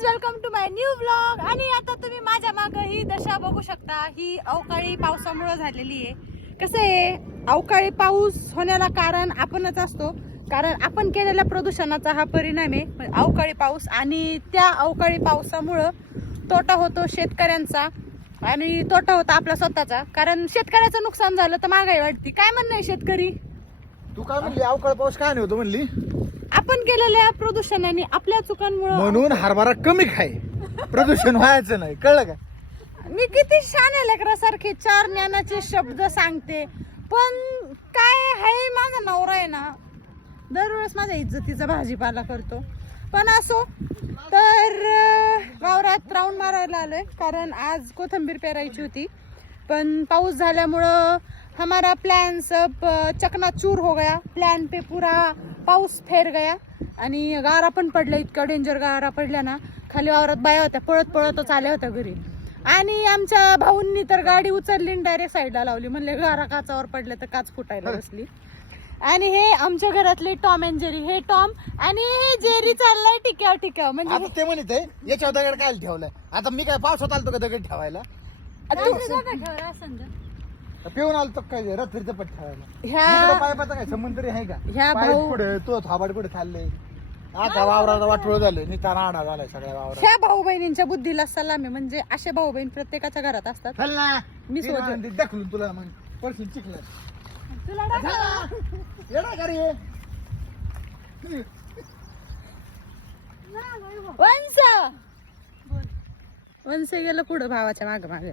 Guys, welcome to my new vlog. आणि आता तुम्ही माझ्या मागे ही दशा बघू शकता. ही अवकाळी पावसामुळे झालेली आहे. कसं आहे, अवकाळी पाऊस होण्याला कारण आपणच असतो. कारण आपण केलेल्या प्रदूषणाचा हा परिणाम आहे अवकाळी पाऊस. आणि त्या अवकाळी पावसामुळं तोटा होतो शेतकऱ्यांचा आणि तोटा होता आपला स्वतःचा. कारण शेतकऱ्याचं नुकसान झालं तर महागाई वाढती. काय म्हणणं आहे शेतकरी? तू काय म्हणली अवकाळी पाऊस काय नाही होतो म्हणली? आपण केलेल्या प्रदूषणाने, आपल्या चुकांमुळे. म्हणून हरभरा कमी खाय, प्रदूषण व्हायचं नाही, कळलं का? मी किती शाने लेकरासारखे 4 ज्ञानाचे शब्द सांगते, पण काय आहे, माझा नवरा आहे ना दरवेळेस माझ्या इज्जतीचा भाजीपाला करतो. पण असो, तर वावरात राऊंड मारायला आलोय कारण आज कोथिंबीर पेरायची होती. पण पाऊस झाल्यामुळं हमारा प्लान सब चकनाचूर हो गया. प्लान पे पूरा पाऊस फेर गया. आणि गारा पण पडल्या, इतका डेंजर गारा पडल्या ना. खाली वावरात बाया होत्या, पळत पळतच आल्या होत्या घरी. आणि आमच्या भाऊंनी तर गाडी उचलली आणि डायरेक्ट साईडला लावली. म्हणले गारा काचावर पडल्या तर काच फुटायला बसली. आणि हे आमच्या घरातले टॉम अँड जेरी. हे टॉम आणि हे जेरी चाललाय टिक्या टिक्या. म्हणजे आता ते म्हणत आहे याच्यावर दगड काय ठेवलाय. आता मी काय पावसात आलतो का दगड ठेवायला? पिऊन आलतो काय रथरीचं पट ठेवायला? ह्या पायपाचा काय संबंध तरी आहे का? ह्या पाईप भाऊ पुढे तो थाबाड पुढे चालले. आता वावराला वाटोळ झालं, निताना आडा झालाय सगळ्या वावरात. ह्या भाऊ बहिणींच्या बुद्धीला सलाम आहे. म्हणजे असे भाऊ बहीण प्रत्येकाच्या घरात असतात. चल ना, मी सोडून दाखवून तुला मग पर्सनल चिकला येडा का रे? वंश वंश गेलं पुढं भावाच्या मागे मागे.